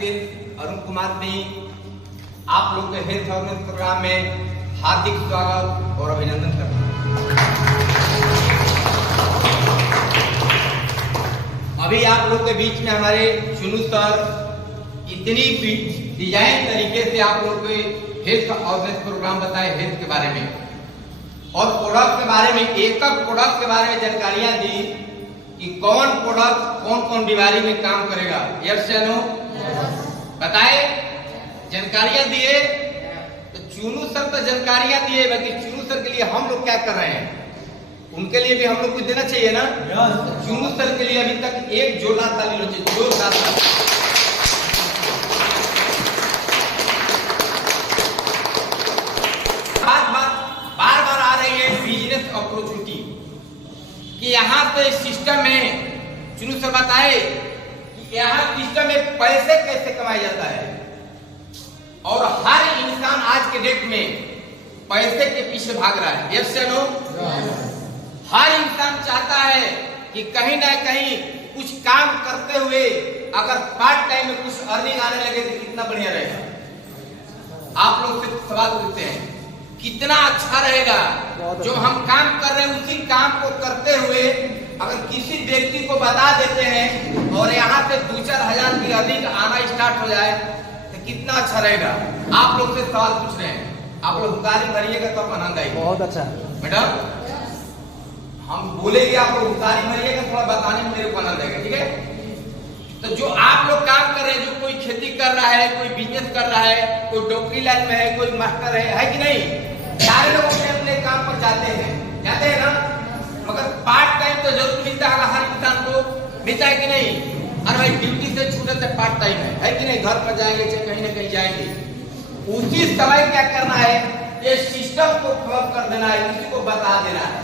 Skill Arun Kumar Singh आप लोग के हेल्थ अवेयरनेस प्रोग्राम में हार्दिक स्वागत और अभिनंदन करता हूँ। अभी आप लोग के बीच में हमारे चुनू सर इतनी डिजाइन तरीके से आप लोग के हेल्थ अवेयरनेस प्रोग्राम बताए हेल्थ के बारे में और प्रोडक्ट के बारे में, एक प्रोडक्ट के बारे में जानकारियां दी कि कौन प्रोडक्ट कौन कौन बीमारी में काम करेगा। यस या नो? बताए, जानकारियां दिए। तो चुनू सर तो जानकारियां दिए, बाकी चुनू सर के लिए हम लोग क्या कर रहे हैं, उनके लिए भी हम लोग कुछ देना चाहिए ना। तो चुनू सर के लिए अभी तक एक जोरदार ताली होनी चाहिए, जोरदार ताली। बार बार आ रही है बिजनेस अपॉर्चुनिटी कि यहाँ पे सिस्टम में चुनू सर बताए कि यहाँ सिस्टम में पैसे कैसे कमाया जाता है और हर इंसान आज के डेट में पैसे के पीछे भाग रहा है। यस या नो? हर इंसान चाहता है कि कहीं ना कहीं कुछ काम करते हुए अगर पार्ट टाइम में कुछ अर्निंग आने लगे तो कितना बढ़िया रहेगा। आप लोग से सवाल पूछते हैं कितना अच्छा रहेगा जो हम काम कर रहे हैं उसी काम को करते हुए अगर किसी व्यक्ति को बता देते हैं और यहाँ पे 2-4 हजार की अधिक आना स्टार्ट हो जाए तो कितना अच्छा रहेगा। आप लोग से सवाल पूछ रहे हैं, आप लोग हुकारी भरिएगा तो आनंद आएगा। बहुत अच्छा मैडम, हम बोलेंगे आप लोग हुकारी भरिएगा, थोड़ा बताने में मेरे को आनंद आएगा, ठीक है। तो जो आप लोग काम कर रहे हैं, जो कोई खेती कर रहा है, कोई बिजनेस कर रहा है, कोई डॉक्टरी लाइन में है, कोई मास्टर है कि नहीं, सारे लोग अपने अपने काम पर जाते हैं ना। मगर पार्ट टाइम तो जरूर मिलता है हर इंसान को, मिलता है कि नहीं। अरे भाई ड्यूटी से छूटे तो पार्ट टाइम है कि नहीं, घर पर जाएंगे चाहे कहीं ना कहीं जाएंगे, उसी समय क्या करना है, ये सिस्टम को खत्म कर देना है, किसी को बता देना है।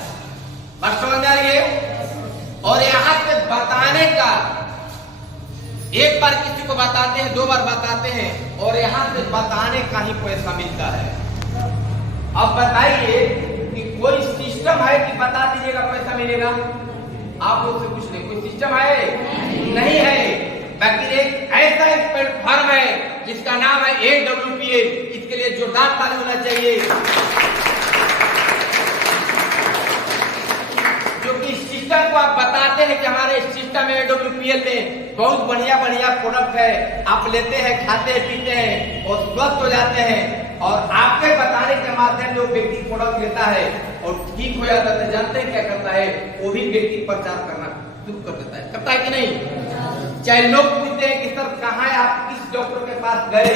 बात समझ आ रही है? और यहाँ पे बताने का, एक बार किसी को बताते हैं, 2 बार बताते हैं और यहाँ से बताने का ही पैसा मिलता है। अब बताइए कि कोई सिस्टम है कि बता दीजिएगा पैसा मिलेगा? आप लोग से पूछ रहे, कोई सिस्टम है? नहीं है। बाकी एक ऐसा प्लेटफॉर्म है जिसका नाम है AWPA, इसके लिए जोरदार ताली होना चाहिए। जो कि सिस्टम को आप बताते हैं कि हमारे सिस्टम में AWPL में बहुत बढ़िया बढ़िया प्रोडक्ट है, आप लेते हैं, खाते हैं, पीते हैं और स्वस्थ हो जाते हैं। और आपके बताने के माध्यम से वो व्यक्ति प्रोडक्ट लेता है और ठीक हो जाता है। जानते हैं क्या करता है, वो भी व्यक्ति प्रचार करना शुरू कर देता है, करता है कि नहीं। चाहे लोग पूछते हैं कि सर कहाँ है, आप किस डॉक्टर के पास गए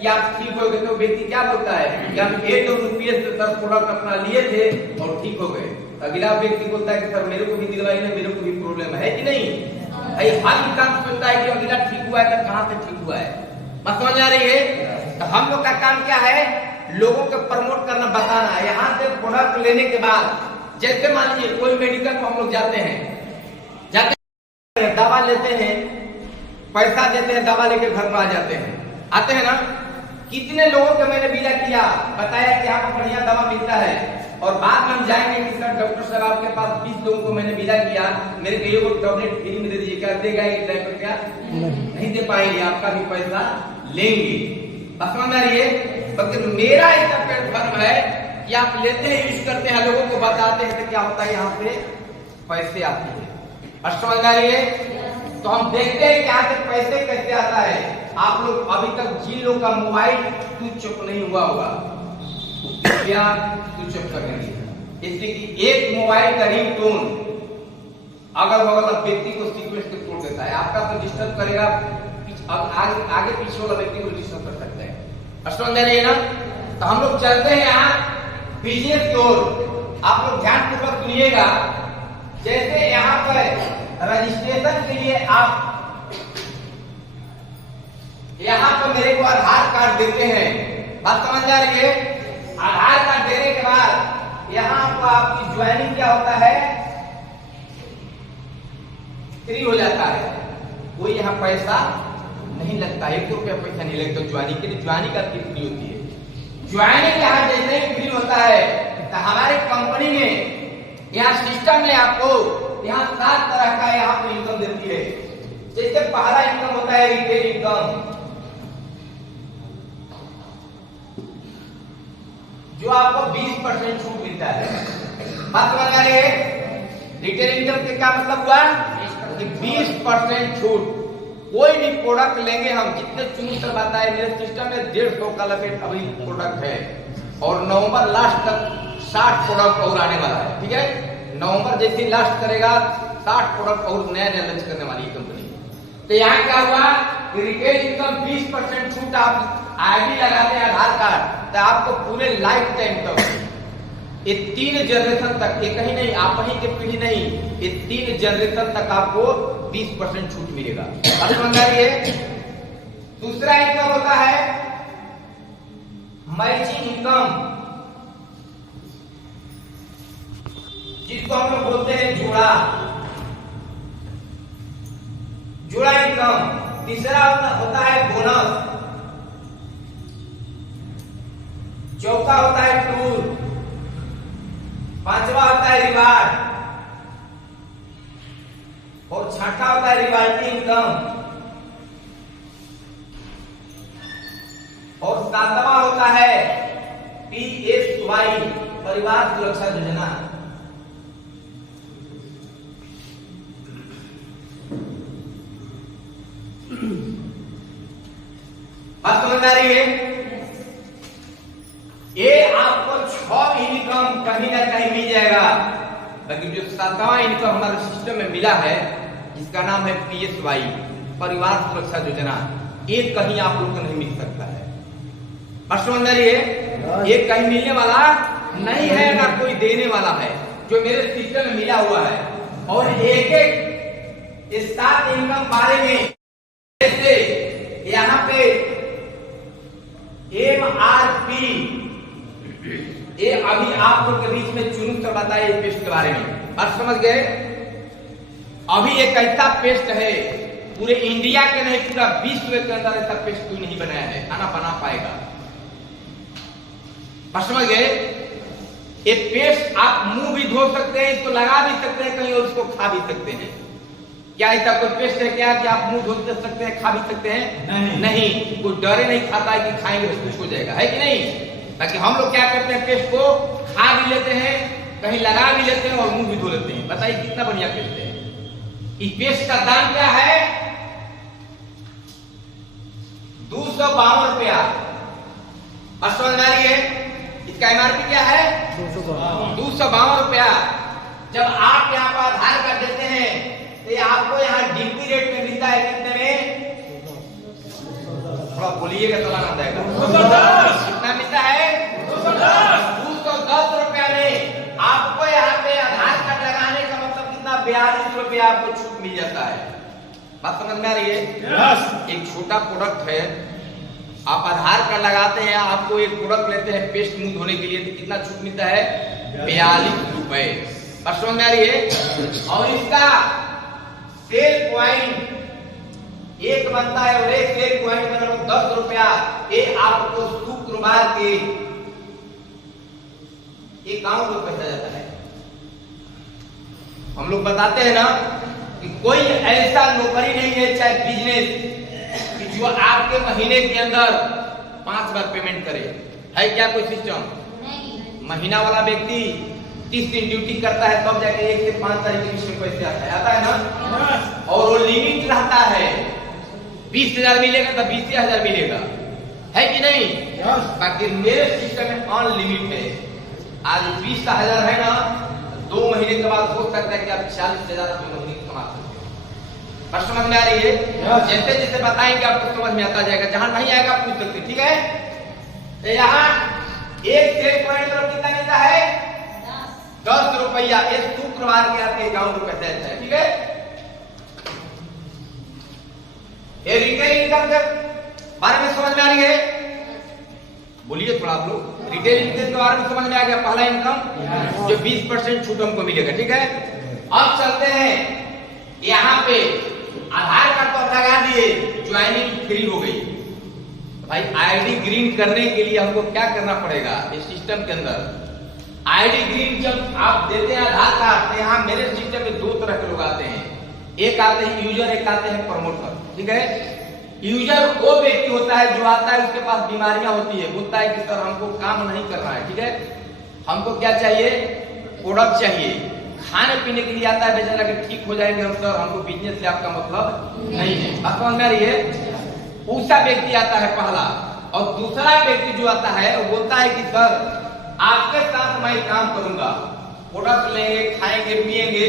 कि आप ठीक हो गए, तो व्यक्ति क्या बोलता है कि हम AWPL से 10 प्रोडक्ट अपना लिए थे और ठीक हो गए। अगला व्यक्ति बोलता है कि सर मेरे को भी दिलवाई ना, मेरे को भी प्रॉब्लम है कि नहीं। हर इंसान सोचता है कि अगला ठीक हुआ है तो कहाँ से ठीक हुआ है। बात समझ आ रही है? तो हम लोग का काम क्या है, लोगों को प्रमोट करना, बताना। यहाँ से प्रोडक्ट लेने के बाद जैसे मान लीजिए कोई मेडिकल को हम लोग जाते हैं, दवा लेते हैं, पैसा देते हैं, दवा लेके घर पर आ जाते हैं, आते हैं ना। कितने लोगों को मैंने बिला किया, बताया कि आपको बढ़िया दवा मिलता है और बाद में हम जाएंगे कि सर डॉक्टर साहब आपके पास 20 लोगों को मैंने बिला किया, मेरे को ये वो टैबलेट फ्री में दे दीजिए, क्या देगा ये ड्राइवर? क्या नहीं दे पाएंगे, आपका भी पैसा लेंगे। समझ में आ रही है? बल्कि मेरा ऐसा प्लेटफॉर्म है कि आप लेते हैं, यूज करते हैं, लोगों को बताते हैं, तो क्या होता है यहाँ पे पैसे आते हैं। समझ में आ रही है? तो हम देखते हैं कि यहाँ से पैसे कैसे आता है। आप लोग अभी तक जिन लोग का मोबाइल स्विच ऑफ नहीं हुआ होगा, क्या स्विच ऑफ कर देंगे। इसलिए कि एक मोबाइल का रिंगटोन अगर व्यक्ति को सीक्वेंस को तोड़ देता है, आपका तो डिस्टर्ब करेगा, आगे पीछे वाला व्यक्ति को डिस्टर्ब कर सकता है। समझ आ रही है ना? तो हम लोग चलते हैं यहाँ बिजनेस की ओर। आप लोग ध्यान पूर्वक सुनिएगा। जैसे यहाँ पर रजिस्ट्रेशन के लिए आप यहाँ पर मेरे को आधार कार्ड देते हैं। बात समझ आ रही है? आधार कार्ड देने के बाद यहाँ पर आपकी ज्वाइनिंग क्या होता है, फ्री हो जाता है। कोई यहाँ पैसा नहीं लगता, 1 रुपया पैसा नहीं लगता ज्वाइनिंग के लिए। ज्वाइनिंग का फ्री होती है। ज्वाइनिंग यहाँ जैसे ही फ्री होता है तो हमारे कंपनी में यहाँ सिस्टम में आपको यहाँ 7 तरह का यहाँ पे इनकम देती है। जैसे पहला इनकम होता है रिटेल इनकम, जो आपको 20% छूट मिलता है। बात समझ आ रही है? रिटेल इनकम के क्या मतलब हुआ कि 20% छूट। कोई भी प्रोडक्ट लेंगे हम, जितने चुन कर बताए मेरे सिस्टम में 150 का लगभग अभी प्रोडक्ट है और नवंबर लास्ट तक 60 प्रोडक्ट और आने वाला है। ठीक है, नवंबर जैसे लास्ट करेगा 60 प्रोडक्ट और नया नया लॉन्च करने वाली है कंपनी। तो यहाँ क्या हुआ कि रिटेल इनकम 20% छूट। आप आईडी लगाते हैं आधार कार्ड तो आपको पूरे लाइफ टाइम तक, ये 3 जनरेशन तक, ये कहीं नहीं, आप ही की पीढ़ी नहीं, ये 3 जनरेशन तक आपको 20% छूट मिलेगा। अब समझ आ रही है? दूसरा इनकम होता है मैचिंग इनकम, जिसको हम लोग बोलते हैं जोड़ा इनकम। तीसरा होता है बोनस, चौथा होता है टूर, पांचवा होता है रिवार्ड और छठा होता है रिवाल्टी इनकम और सातवां होता है PSY, परिवार सुरक्षा योजना। बात समझ आ रही है? ये आपको 6 इनकम कहीं ना कहीं मिल जाएगा, लेकिन जो 7वां इनकम हमारे सिस्टम में मिला है जिसका नाम है PSY, परिवार सुरक्षा योजना, ये कहीं आप लोग को नहीं मिल सकता है। बात समझ आ रही है? ये कहीं मिलने वाला नहीं है, ना कोई देने वाला है, जो मेरे सिस्टम में मिला हुआ है। और एक एक 7 इनकम बारे में, जैसे यहाँ पे MRP, ये अभी आप लोग के बीच में चुन कर बताए पेस्ट के बारे में। बात समझ गए? अभी एक ऐसा पेस्ट है पूरे इंडिया के नहीं, पूरा विश्व के अंदर ऐसा पेस्ट कोई नहीं बनाया है, खाना बना पाएगा। बात समझ गए? ये पेस्ट आप मुंह भी धो सकते हैं, इसको लगा भी सकते हैं कहीं और इसको खा भी सकते हैं। क्या ऐसा कोई पेस्ट है क्या कि आप मुंह धो सकते हैं, खा भी सकते हैं? नहीं, कोई डरे नहीं खाता है कि खाएंगे तो कुछ हो जाएगा, है कि नहीं? ताकि हम लोग क्या करते हैं, पेस्ट को खा भी लेते हैं, कहीं लगा भी लेते हैं और मुंह भी धो लेते हैं। बताइए कितना बढ़िया पेस्ट है। इस पेस्ट का दाम क्या है? 252 रुपया। अब समझ में आ रही है? इसका MRP क्या है? 252 रुपया। जब आप यहाँ पर आधार कार्ड देते हैं तो आपको यहाँ DP रेट में मिलता है कितने में? थोड़ा बोलिएगा तो आनंद आएगा। कितना मिलता है? 210 रुपया में आपको यहाँ पे आधार कार्ड लगाने का मतलब कितना? 42 रुपया आपको छूट मिल जाता है। बात समझ में आ रही है? एक छोटा प्रोडक्ट है, आप आधार कार्ड लगाते हैं, आपको एक प्रोडक्ट लेते हैं पेस्ट मुंह धोने के लिए, तो कितना छूट मिलता है? 42 रुपए। बात समझ में आ रही है? और इसका सेल पॉइंट एक बनता है और एक सेल पॉइंट का 10 रुपया। ये आपको शुक्रवार के अकाउंट में पैसा जाता है। हम लोग बताते हैं ना कि कोई ऐसा नौकरी नहीं है चाहे बिजनेस कि जो आपके महीने के अंदर 5 बार पेमेंट करे। है क्या कोई सिस्टम? महीना वाला व्यक्ति 30 दिन ड्यूटी करता है तब जाके 1 से 5 तारीख के बीच में पैसे आता है ना। और वो लिमिट रहता है, 20,000 मिलेगा तो 20,000 मिलेगा, है कि नहीं? बाकी मेरे सिस्टम में अनलिमिट है। आज 20,000 है ना, 2 महीने के बाद हो सकता है कि आप 40,000 महीने कमा सकते हैं। बात समझ में आ रही है? जैसे जैसे बताएंगे आपको समझ में आता जाएगा, जहां नहीं आएगा पूछ सकते। ठीक है, तो यहाँ एक सेल पॉइंट पर कितना मिलता है? 10 रुपया। ये शुक्रवार के आपके अकाउंट में पैसा आता है। ठीक है, ये रिटेल इनकम के बारे में समझ में आ रही है? बोलिए थोड़ा आप लोग। रिटेल इनकम के बारे में समझ में आ गया? पहला इनकम जो 20% छूट हमको मिलेगा। ठीक है, अब चलते हैं यहाँ पे। आधार कार्ड तो लगा दिए, ज्वाइनिंग फ्री हो गई। भाई आईडी ग्रीन करने के लिए हमको क्या करना पड़ेगा? इस सिस्टम के अंदर आईडी ग्रीन जब आप देते हैं आधार कार्ड, तो यहाँ मेरे सिस्टम में 2 तरह के लोग आते हैं। एक आते हैं यूजर, एक आते हैं प्रमोटर। ठीक है, यूजर वो व्यक्ति होता है जो आता है, उसके पास बीमारियां होती है, बोलता है कि सर हमको काम नहीं करना है, ठीक है, हमको क्या चाहिए, प्रोडक्ट चाहिए, खाने पीने के लिए आता है, बेचारा कि ठीक हो जाएंगे हम सर, हमको बिजनेस से आपका मतलब नहीं है। बात समझ में आ रही है? उसका व्यक्ति आता है पहला। और दूसरा व्यक्ति जो आता है वो बोलता है कि सर आपके साथ मैं काम करूंगा, प्रोडक्ट लेंगे, खाएंगे, पिएंगे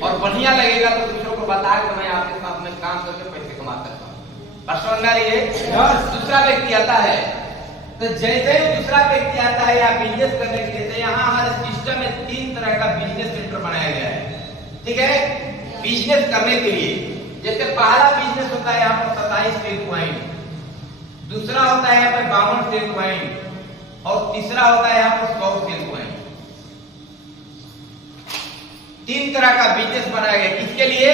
और बढ़िया लगेगा तो दूसरों को बताया कि मैं आपके साथ में काम करके पैसे कमा सकता हूँ। बात समझ में आ रही है? दूसरा व्यक्ति आता है, तो जैसे ही दूसरा व्यक्ति आता है या बिजनेस करने के लिए, यहाँ हमारे सिस्टम में 3 तरह का बिजनेस सेंटर बनाया गया है, ठीक है, बिजनेस करने के लिए। जैसे पहला बिजनेस होता है यहाँ पर 27 सेल प्वाइंट, दूसरा होता है यहाँ पर 52 सेल प्वाइंट और तीसरा होता है यहाँ पर 100 सेल प्वाइंट। 3 तरह का बिजनेस बनाया गया, किसके लिए,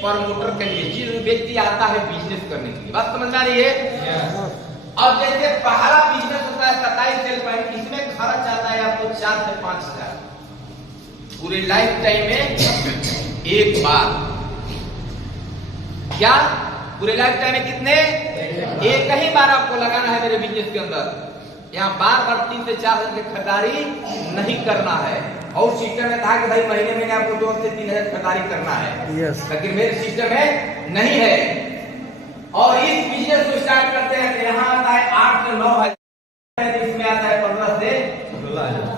प्रमोटर के लिए, जिस व्यक्ति आता है बिजनेस करने के लिए। बात समझ में आ रही है? अब जैसे पहला बिजनेस होता है 27 सेल प्वाइंट, इसमें खर्च आता है आपको 4 से 5 हजार पूरे लाइफ टाइम में एक बार। क्या पूरे लाइफ टाइम में कितने, एक ही बार आपको लगाना है मेरे बिजनेस के अंदर। यहाँ बार बार 3 से 4 हजार की खरीदारी नहीं करना है। और सिस्टम में था कि भाई महीने महीने आपको 2 से 3 हजार खरीदारी करना है, लेकिन मेरे सिस्टम में नहीं है। और इस बिजनेस को स्टार्ट करते हैं तो यहाँ आता है 8 से 9 हजार, इसमें आता है 15 से 16 हजार।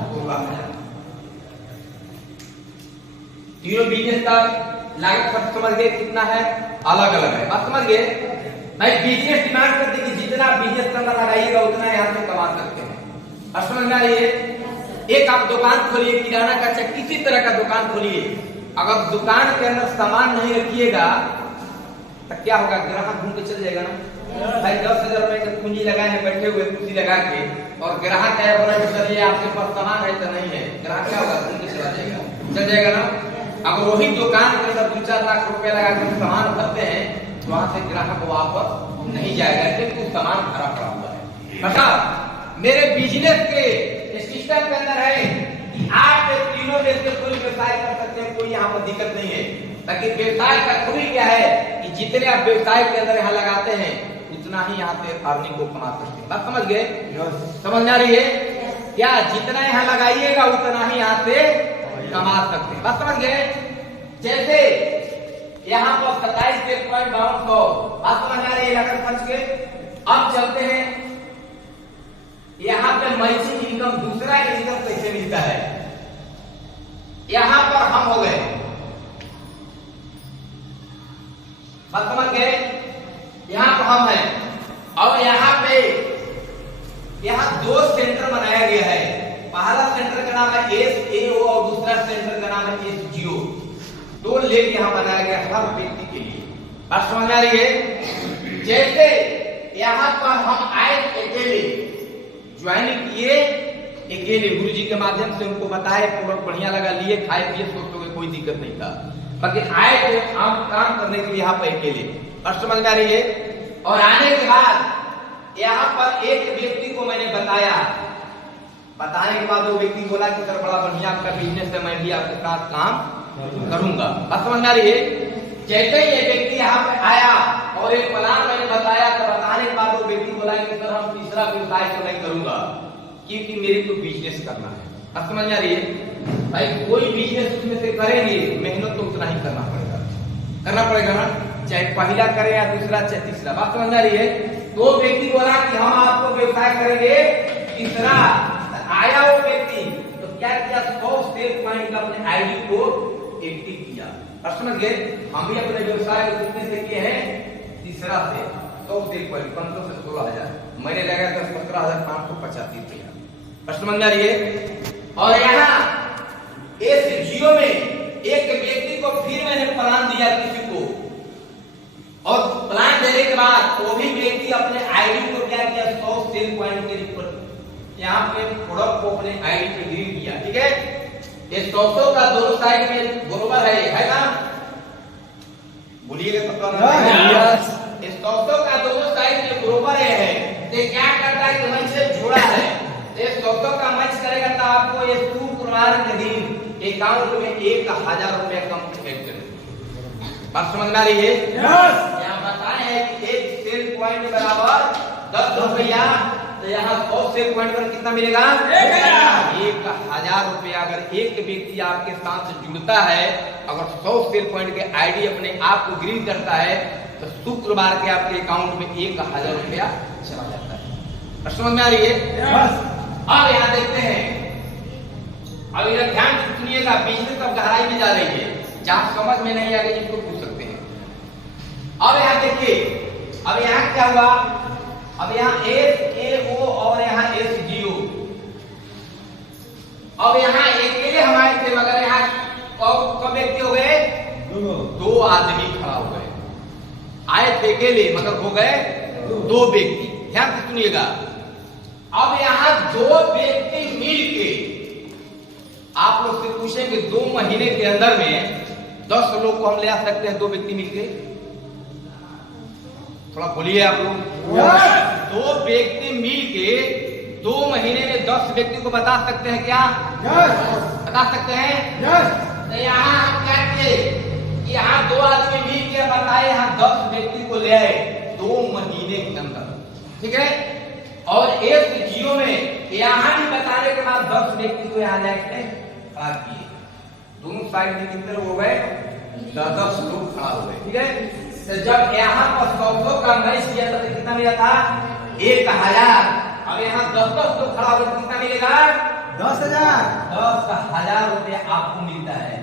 तीनों बिजनेस का लागत खर्च समझ गए कितना है, अलग अलग है। बात समझ गए? भाई बिजनेस डिमांड करते कि जितना बिजनेस करना लगाइएगा उतना यहाँ से कमा सकते हैं। और समझ में आ रही है? एक आप दुकान खोलिए, किराना का चाहे किसी तरह का दुकान खोलिए, अगर दुकान के अंदर सामान नहीं रखिएगा तो क्या होगा, ग्राहक घूम के चल जाएगा ना। भाई 10,000 रुपए का पूंजी लगाए हैं, बैठे हुए कुर्सी लगा के, और ग्राहक आया बोला कि सर ये आपके पास सामान है तो नहीं है, ग्राहक क्या होगा, घूम के चला जाएगा, चल जाएगा ना। अगर वही दुकान के अंदर 2-4 लाख रुपए लगा के सामान भरते हैं तो वहां से ग्राहक वापस नहीं जाएगा, क्योंकि सामान भरा पड़ा हुआ है। मतलब मेरे बिजनेस के सिस्टम के अंदर है कि आप तीनों में से कोई व्यवसाय कर सकते हैं, कोई यहाँ पर दिक्कत नहीं है। ताकि व्यवसाय का खूबी क्या है कि जितने आप व्यवसाय के अंदर यहाँ लगाते हैं उतना ही यहाँ से अर्निंग को कमा सकते हैं। बात समझ गए? समझ में आ रही है क्या? जितना यहाँ लगाइएगा उतना ही यहाँ से कमा सकते हैं। बात समझ गए? जैसे यहाँ पर 27 सेल प्वाइंट 5200, बात समझ आ रही है लागत खर्च के। अब चलते हैं यहाँ पे मैचिंग इनकम, दूसरा इनकम कैसे मिलता है। यहाँ पर हम हो गए, बात समझ गए, यहाँ पर हम हैं और यहाँ पे यहाँ 2 सेंटर बनाया गया है। पहला सेंटर का नाम है SAO और दूसरा सेंटर का नाम है SGO। 2 लेब यहाँ बनाया गया हर व्यक्ति के लिए। बात समझ में आ रही है? जैसे यहाँ पर हम आए अकेले, ज्वाइनिंग किए अकेले, गुरु जी के माध्यम से उनको बताए, प्रोडक्ट बढ़िया लगा, लिए, खाए पिए, सोचते हुए कोई दिक्कत नहीं था, बाकी आए थे हम काम करने के लिए यहाँ पर अकेले। बात समझ में आ रही है? और आने के बाद यहाँ पर एक व्यक्ति को मैंने बताया, बताने के बाद वो व्यक्ति बोला कि सर बड़ा बढ़िया आपका बिजनेस है, मैं भी आपके साथ काम करूंगा। बात समझ में आ रही है? जैसे ही ये व्यक्ति यहाँ पे आया और एक प्लान मैंने बताया, तो बताने के बाद वो व्यक्ति बोला कि सर हम तीसरा व्यवसाय तो नहीं करूंगा, क्योंकि मेरे को बिजनेस करना है। बात समझ में आ रही है? भाई कोई बिजनेस उसमें से करेंगे, मेहनत तो उतना ही करना पड़ेगा ना, चाहे पहला करे या दूसरा चाहे तीसरा। बात समझ में आ रही है? तो व्यक्ति बोला कि हम आपको व्यवसाय करेंगे तीसरा। आया वो व्यक्ति तो क्या किया, 100 सेल प्वाइंट का अपने आईडी को एक्टिव किया। और समझ गए? हम भी अपने व्यवसाय को कितने से किए हैं, तीसरा से 100 सेल प्वाइंट, 1500 से 16 हजार, मैंने लगा 17,585 रुपया। और समझ में आ रही है? और यहाँ SGO में एक व्यक्ति को फिर मैंने प्लान दिया किसी को, और प्लान देने के बाद वो भी व्यक्ति अपने आईडी को क्या किया, 100 सेल प्वाइंट के ऊपर यहाँ पे प्रोडक्ट को अपने आईडी पे गिर किया। ठीक है, ये 100 का दोनों साइड में बराबर है ना? बोलिएगा तब तो। इस 100 का दोनों साइड में बराबर है। तो क्या करता है कि मंच से जुड़ा है, ये 100 का मंच करेगा तो आपको ये शुक्रवार के दिन अकाउंट में 1,000 रुपया कम ऐड करेगा। बात समझ में आ रही है? यहाँ बताए हैं कि एक सेल पॉइंट बराबर 10 रुपया। तो यहाँ 100 सेल पॉइंट पर कितना मिलेगा? 1000 रुपया। अगर एक व्यक्ति आपके साथ जुड़ता है, अगर 100 सेल पॉइंट के आईडी अपने आप को ग्रीन करता है, तो शुक्रवार के आपके अकाउंट में 1000 रुपया चला जाता है। समझ में आ रही है? अब यहाँ देखते हैं, अब इधर ध्यान से सुनिएगा, बिजनेस अब गहराई में जा रही है, जहां समझ में नहीं आ गई इसको पूछ सकते हैं। अब यहाँ देखिए, अब यहाँ क्या हुआ? अब यहाँ SAO और यहाँ SGO। अब यहाँ अकेले हम आए थे, मगर यहाँ कब व्यक्ति हो गए? 2 आदमी खड़ा हो गए। आए थे अकेले, मगर हो गए 2 व्यक्ति। ध्यान से सुनिएगा, अब यहाँ 2 व्यक्ति मिलके आप लोग से पूछेंगे 2 महीने के अंदर में 10 लोग को हम ले आ सकते हैं? 2 व्यक्ति मिलके, थोड़ा बोलिए आप लोग। 2 व्यक्ति मिलके 2 महीने में 10 व्यक्ति को बता सकते हैं क्या? बता सकते हैं? तो यहाँ हम क्या किए कि यहाँ 2 आदमी मिलके बताए, यहाँ 10 व्यक्ति को ले आए 2 महीने के अंदर, ठीक है। और SGO में यहाँ भी बताने के बाद 10 व्यक्ति को यहाँ जाके खड़ा किए। दोनों साइड में कितने लोग हो गए? 10 लोग खड़ा हो गए, ठीक है। तो जब यहाँ पर 100 का मैच किया था तो कितना मिला था? 1000। अब यहाँ 10 लोग खड़ा हो, कितना मिलेगा? 10,000। 10,000 रुपया आपको मिलता है।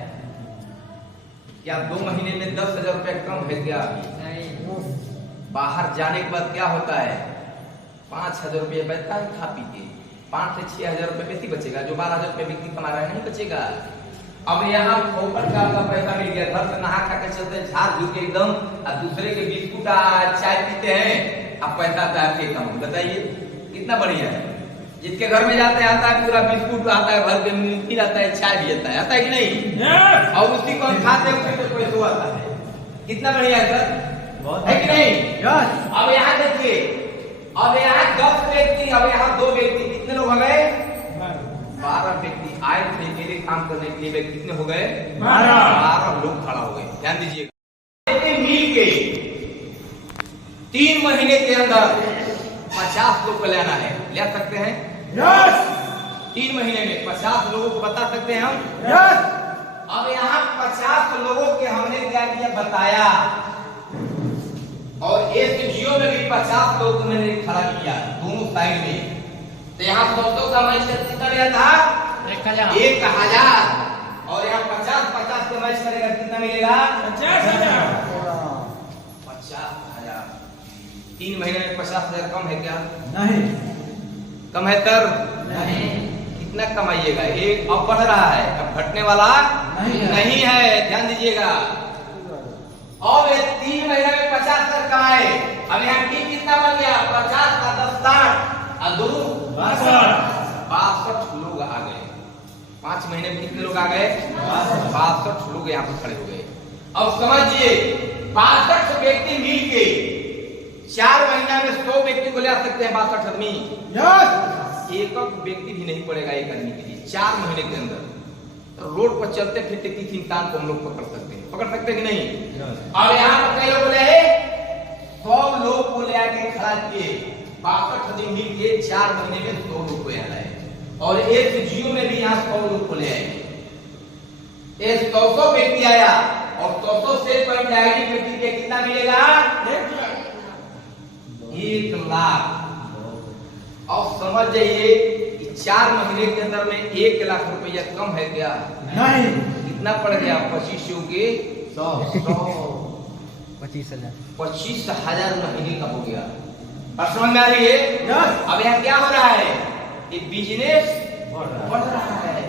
क्या 2 महीने में 10,000 रुपया कम है क्या? नहीं। बाहर जाने के बाद क्या होता है? 5,000 रुपया बचता है खा पी के, 5 से 6,000 रुपया बेसी बचेगा। जो 12,000 रुपया व्यक्ति कमा रहा है नहीं बचेगा। अब यहाँ फोकट का आपका पैसा मिल गया, घर से नहा खा के चलते झाड़ झूठ के एकदम, और दूसरे के बिस्कुट चाय पीते हैं, अब पैसा आता है आपके अकाउंट। बताइए कितना बढ़िया है। जिसके घर में जाते हैं आता है पूरा बिस्कुट आता है, भर के मिल आता है, चाय भी आता है कि नहीं? और उसी को हम खाते हैं, उसी को पैसा आता है। कितना बढ़िया है सर, है कि नहीं? अब यहाँ देखिए, अब यहाँ 10 व्यक्ति, अब यहाँ 2 व्यक्ति, कितने लोग हो गए? 12 व्यक्ति आए थे मेरे काम करने के लिए। कितने हो गए? 12 लोग खड़ा हो गए। ध्यान दीजिएगा, मिल के 3 महीने के अंदर 50 लोग को लेना है। ले सकते हैं? 3 महीने में 50 लोगों को बता सकते हैं हम? अब यहाँ 50 लोगों के हमने क्या किया बताया, और SGO में भी 50 लोग को मैंने खड़ा किया दोनों साइड में। तो यहाँ 100 का मैच कितना मिला था? 1000। और यहाँ 50 का मैच करेगा कितना मिलेगा? 50,000। 50,000। 3 महीने में 50,000 कम है क्या? नहीं। कम है सर? नहीं। कितना कमाइएगा? एक अब बढ़ रहा है, अब घटने वाला नहीं है। ध्यान दीजिएगा, अब 3 महीने में 50,000 कमाए। अब यहाँ टीम कितना बन गया? 50 का 10 60 और 2 62 लोग आ गए। 5 महीने में कितने लोग आ गए? 62 लोग यहाँ पर खड़े हो गए। अब समझिए, 62 व्यक्ति मिलके 4 महीना में 100 व्यक्ति को ले आ सकते हैं। 62 आदमी, एक व्यक्ति भी नहीं पड़ेगा एक आदमी के लिए 4 महीने के अंदर। तो रोड पर चलते फिरते किसी इंसान को हम लोग पकड़ सकते हैं, पकड़ सकते हैं कि नहीं? अब यहाँ पर कई लोग ले 100 लोग को ले आके खड़ा किए। 62 आदमी मिल के 4 महीने में 100 लोग को यहाँ लाए। और SGO में भी यहाँ 100 लोग को ले आए। 100 व्यक्ति आया और 100 से पॉइंट आईडी व्यक्ति के कितना मिलेगा? 1 लाख। अब समझ जाइए कि 4 महीने के अंदर में 1 लाख रुपया कम है क्या? नहीं। कितना पड़ गया? 25 के 100 25,000 महीने का हो गया। और समझ में आ रही है? अब यहाँ क्या हो रहा है? ये बिजनेस बढ़ रहा है।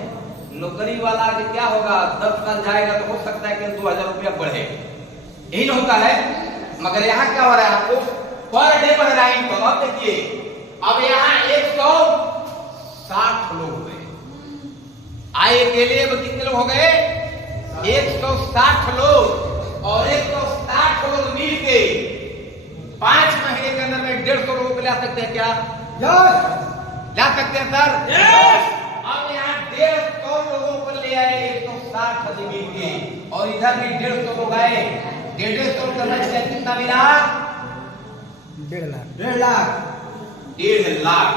नौकरी वाला के क्या होगा? 10 साल जाएगा तो हो सकता है कि 2,000 रुपया बढ़े, यही ना होता है। मगर यहाँ क्या हो रहा है? आपको पर डे बढ़ रहा है इनकम। अब देखिए, अब यहाँ 160 लोग हुए आए के लिए। कितने लोग हो गए? 160 लोग। और 160 लोग मिल के 5 महीने के अंदर में 150 लोगों को ला सकते हैं क्या? ला सकते हैं सर? अब यहाँ 150 लोगों को ले आए 160 आदमी मिल के, और इधर भी 150 लोग आए। 150 का मैच कितना मिला? 1.5 लाख 1.5 लाख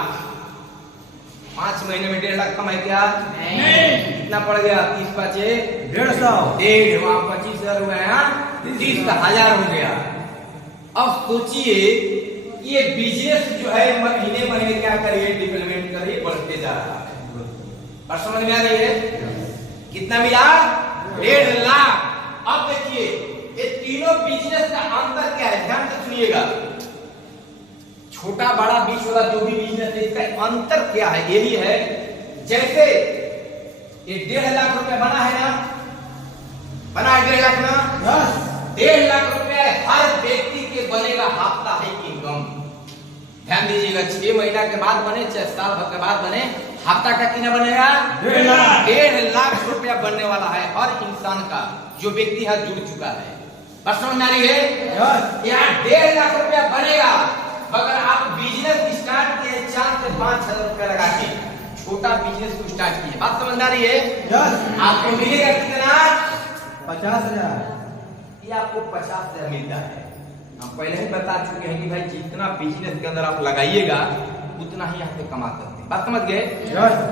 5 महीने में 1.5 लाख कमाए क्या? नहीं। कितना पड़ गया? 30 पाँचे 150 डेढ़, वहां 25,000 हुआ है, 30,000 हो गया। अब सोचिए ये बिजनेस जो है महीने महीने क्या करिए, डेवलपमेंट करिए, बढ़ते जा रहा है। और समझ में आ रही है? कितना मिला? 1.5 लाख। अब देखिए ये तीनों बिजनेस का अंतर क्या है, ध्यान से सुनिएगा। छोटा बड़ा बीच वाला जो भी बिजनेस है इसका अंतर क्या है, यही है। जैसे ये 1.5 लाख रुपए बना है ना, बना है 1.5 लाख ना, 1.5 लाख रुपए हर व्यक्ति के बनेगा हफ्ता है इनकम। ध्यान दीजिएगा, 6 महीना के बाद बने चाहे साल भर के बाद बने, हफ्ता का कितना बनेगा? 1.5 लाख। 1.5 लाख रुपया बनने वाला है हर इंसान का जो व्यक्ति है जुड़ चुका है। बस समझ में आ रही है? यहाँ 1.5 लाख रुपया बनेगा मगर आप बिजनेस स्टार्ट किए 4 से 5 हजार रुपया लगा के छोटा बिजनेस को स्टार्ट किए। बात समझ में आ रही है? आपको मिलेगा कितना? 50,000। ये आपको 50,000 मिलता है। हम पहले ही बता चुके हैं कि भाई जितना बिजनेस के अंदर आप लगाइएगा उतना ही आप कमा सकते हैं। बात समझ गए?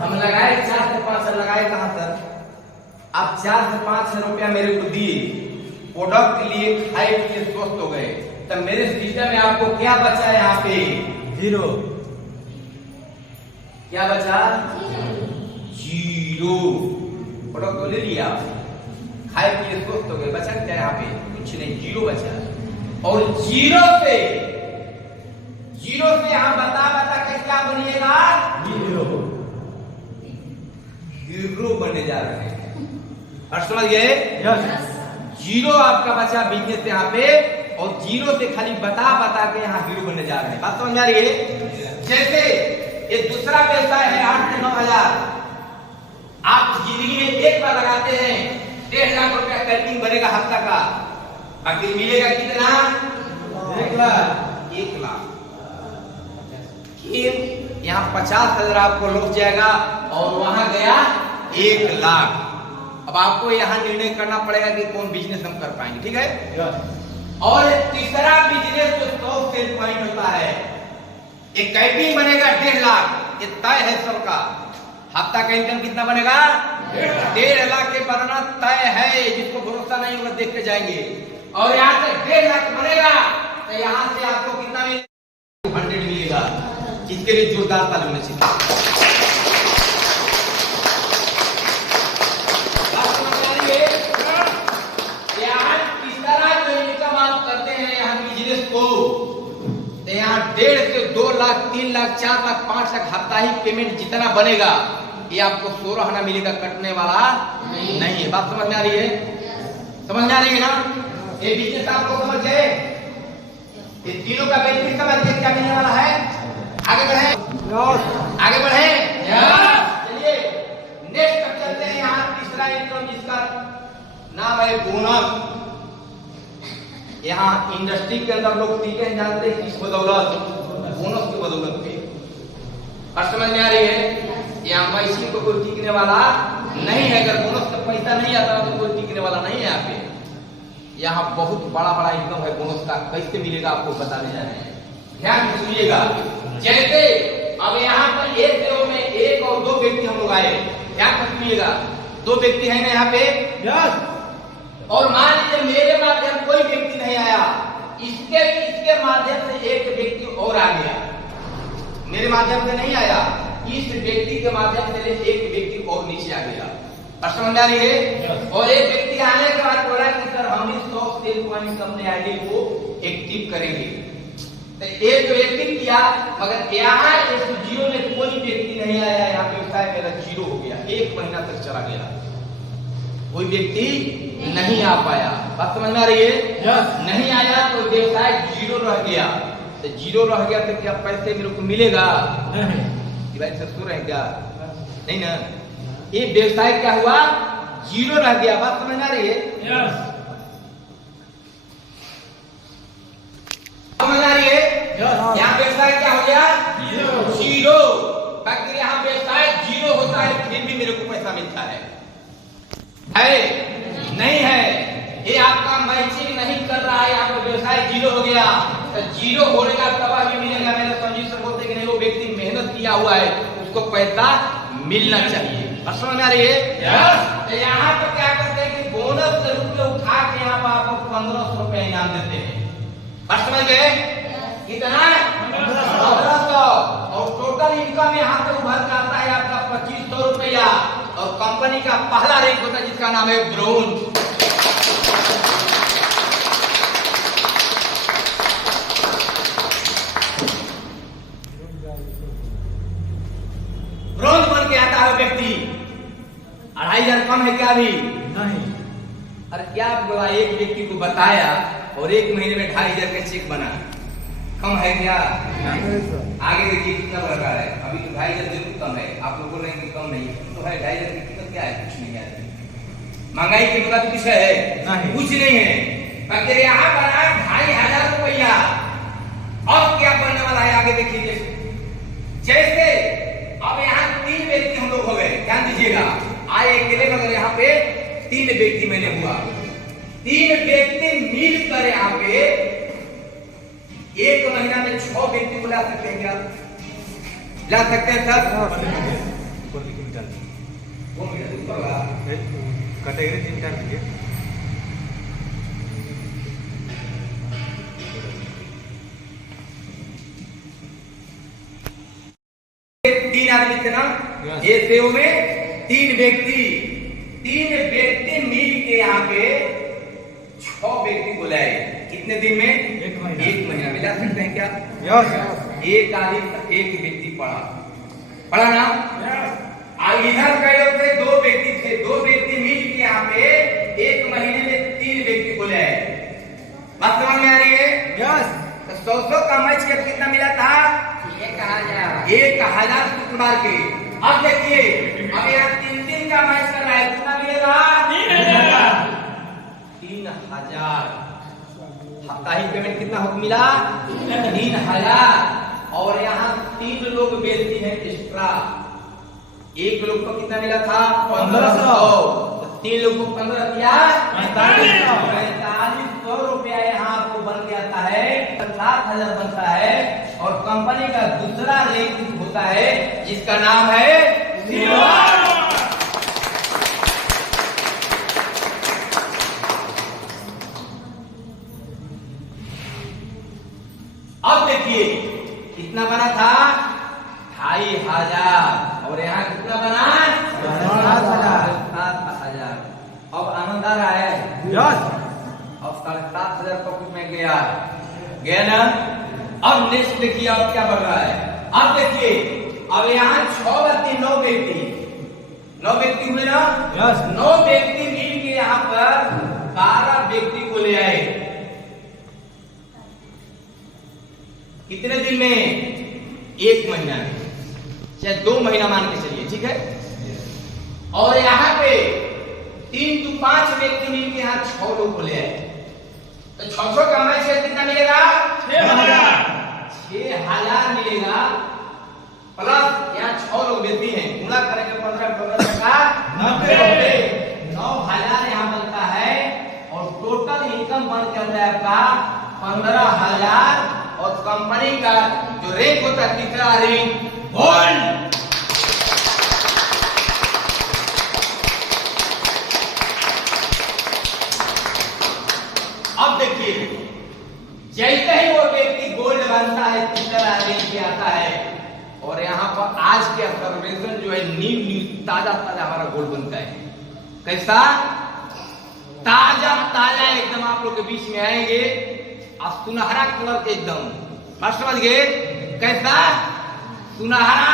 हम लगाए 4 से 5 हजार, लगाए कहां सर? आप 4 से 5 हजार रुपया मेरे को दिए, प्रोडक्ट लिए, खाए पिए, स्वस्थ हो गए, तब मेरे सिस्टम में आपको क्या बचा? यहाँ पे 0। क्या बचा? 0। प्रोडक्ट तो ले लिया, खाए पिए स्वस्थ हो गए, बचा क्या? यहाँ पे कुछ नहीं, 0 बचा। और 0 से यहाँ बता के क्या बनिएगा? हीरो बनने जा रहे हैं। और समझ गए? 0 आपका बचा बिजनेस यहाँ पे, और 0 से खाली बता के यहाँ हीरो बनने जा रहे हैं। बात समझ में आ रही है? जैसे ये दूसरा व्यवसाय है 8 से 9 हजार, आप जिंदगी में एक बार लगाते हैं 1.5 लाख रुपया कैपिंग बनेगा हफ्ता का, बाकी मिलेगा कितना? 1 लाख। 1 लाख। यहाँ 50,000 आपको लौट जाएगा और वहां गया 1 लाख। अब आपको यहाँ निर्णय करना पड़ेगा कि कौन बिजनेस हम कर पाएंगे। ठीक है? और तीसरा बिजनेस जो 100 सेल पॉइंट होता है, एक कैपिंग बनेगा 1.5 लाख, ये तय है सबका। हफ्ता का इनकम कितना बनेगा? 1.5 लाख के बनना तय है। जिसको भरोसा नहीं होगा देख के जाएंगे। और यहाँ से 1.5 लाख बनेगा तो यहाँ से आपको कितना मिलेगा? 100 मिलेगा। इसके लिए जोरदार ताली होनी चाहिए। यहाँ 1.5 से 2 लाख 3 लाख 4 लाख 5 लाख हफ्ता ही पेमेंट जितना बनेगा ये आपको 16 आना मिलेगा, कटने वाला नहीं है। बात समझ में आ रही है? समझ में आ रही है ना? ये बिजनेस आपको समझ गए? ये तीनों का बेनिफिट समझ गए क्या मिलने वाला है? आगे बढ़े, आगे बढ़े। चलिए नेक्स्ट तक चलते हैं। यहाँ तीसरा इनकम जिसका नाम है बोनस। यहाँ इंडस्ट्री के अंदर लोग टिके हैं, जानते हैं किस बदौलत? बोनस की बदौलत पे। और समझ में आ रही है? यहाँ मशीन को कोई टिकने वाला नहीं है। अगर बोनस का पैसा नहीं आता तो कोई टिकने वाला नहीं है यहाँ पे। यहाँ बहुत बड़ा बड़ा इनकम है बोनस का। कैसे मिलेगा आपको बताने जा रहे हैं, ध्यान से सुनिएगा। जैसे अब यहाँ पर एक देव में 1 और 2 व्यक्ति हम लोग आए, ध्यान से सुनिएगा। 2 व्यक्ति है ना यहाँ पे, और मान लीजिए मेरे माध्यम कोई व्यक्ति नहीं आया, इसके माध्यम से एक व्यक्ति और आ गया। मेरे माध्यम से नहीं आया, इस व्यक्ति के माध्यम से एक व्यक्ति और नीचे आ गया। और समझ आ रही है? और एक व्यक्ति आने के बाद बोला कि सर हम इस 100 सेल पॉइंट अपने आईडी को एक्टिव करेंगे। तो एक व्यक्ति किया, मगर यहाँ इस 0 में कोई व्यक्ति नहीं आया। यहाँ व्यवसाय मेरा 0 हो गया, 1 महीना तक चला गया, कोई व्यक्ति नहीं आ पाया। बात समझ में आ रही है? नहीं आया तो व्यवसाय 0 रह गया। तो 0 रह गया तो क्या पैसे मेरे को मिलेगा? नहीं। भाई ससुर है क्या? नहीं ना। ये व्यवसाय क्या हुआ? 0 रह गया। बात समझ में आ रही है? समझ आ रही है? यहाँ व्यवसाय क्या हो गया? 0। बाकी यहाँ व्यवसाय 0 होता है फिर भी मेरे को पैसा मिलता है नहीं है? ये आपका मैचिंग नहीं कर रहा है। यहाँ पर व्यवसाय जीरो हो गया, तो जीरो होने का तब भी मिलेगा। मेरे संजीव सर बोलते कि नहीं, वो व्यक्ति मेहनत किया हुआ है, उसको पैसा मिलना चाहिए। और समझ में आ रही है? तो यहाँ पर क्या करते हैं कि बोनस के रूप में उठा के यहाँ पर आपको 1500 रुपया इनाम देते हैं। और समझ गए कितना? 1500। और टोटल इनकम यहाँ पे उभर के आता है आपका 2500 रुपया। और कंपनी का पहला रैंक होता है जिसका नाम है ब्रोंज। ब्रोंज बन के आता है व्यक्ति। 2500 कम है क्या अभी? नहीं। अरे क्या बोला, एक व्यक्ति को बताया और एक महीने में 2500 का चेक बना, कम है क्या? आगे देखिए कितना बढ़ रहा है। अभी तो 2500 जरूर कम है, आप लोग बोल रहे हैं कि कम नहीं है, तो है 2500 की कीमत क्या है? कुछ नहीं है। महंगाई के मुताबिक कुछ है? नहीं। कुछ नहीं है। मगर यहाँ बना 2500 रुपया। अब क्या बनने वाला है आगे देखिए। जैसे अब यहाँ 3 व्यक्ति हम लोग हो गए, ध्यान दीजिएगा। आए अकेले मगर यहाँ पे 3 व्यक्ति मैंने हुआ। 3 व्यक्ति मिलकर यहाँ पे एक महीना में 6 व्यक्ति को ला सकते हैं क्या? ला सकते हैं सर? कैटेगरी 3 कर दीजिए। तीन आदमी थे ना, ये थे में 3 व्यक्ति मिल के यहाँ पे 6 व्यक्ति को लाए। कितने दिन में? एक महीना। एक महीना में ला सकते हैं क्या? यस। एक आदमी, एक व्यक्ति पढ़ा ना? इधर कई लोग थे, 2 व्यक्ति थे। 2 व्यक्ति मिल के यहाँ पे एक महीने में 3 व्यक्ति को लाए। बात समझ में आ रही है? यस। तो 100 का मैच के कितना मिला था? 1000 शुक्रवार के। अब देखिए, अब यहाँ 3 का मैच कर रहा है, कितना मिलेगा? 3000। साप्ताहिक पेमेंट कितना हो मिला? 3000। और यहाँ 3 लोग बेचती हैं एक्स्ट्रा। एक लोग को कितना मिला था? 1500। 3 लोग को 15 दिया 4500 रुपया यहाँ आपको बन के आता है। 7000 बनता है। और कंपनी का दूसरा रैंक होता है जिसका नाम है सिल्वर। अब देखिए कितना बना था? 2500। और यहाँ कितना बना? 7000। अब आनंद आ रहा है? यस। अब 7000 पॉकेट में गया ना? अब नेक्स्ट देखिए अब क्या बढ़ रहा है। अब देखिए, अब यहाँ 6 व्यक्ति 9 व्यक्ति हुए ना? यस। 9 व्यक्ति मिल के यहाँ पर 12 व्यक्ति को ले आए। कितने दिन में? एक महीना में, चाहे 2 महीना मान के चलिए, ठीक है। और यहाँ पे 3 to 5 व्यक्ति मिल के यहाँ 6 लोग को ले आए। तो 600 का मैच कितना मिलेगा? 6000 मिलेगा। प्लस यहाँ 6 लोग व्यक्ति हैं, गुणा करेंगे 15 का 90। 9000 यहाँ बनता है। और टोटल इनकम बन के आता है आपका 15000। और कंपनी का जो रैंक होता है तीसरा रैंक गोल्ड। अब देखिए, जैसे ही वो व्यक्ति गोल्ड बनता है तीसरा रैंक पे आता है। और यहाँ पर आज के ऑब्जर्वेशन जो है न्यू ताजा हमारा गोल्ड बनता है। कैसा? ताजा एकदम आप लोग के बीच में आएंगे। अब सुनहरा कलर के एकदम, बात समझ गए? कैसा? सुनहरा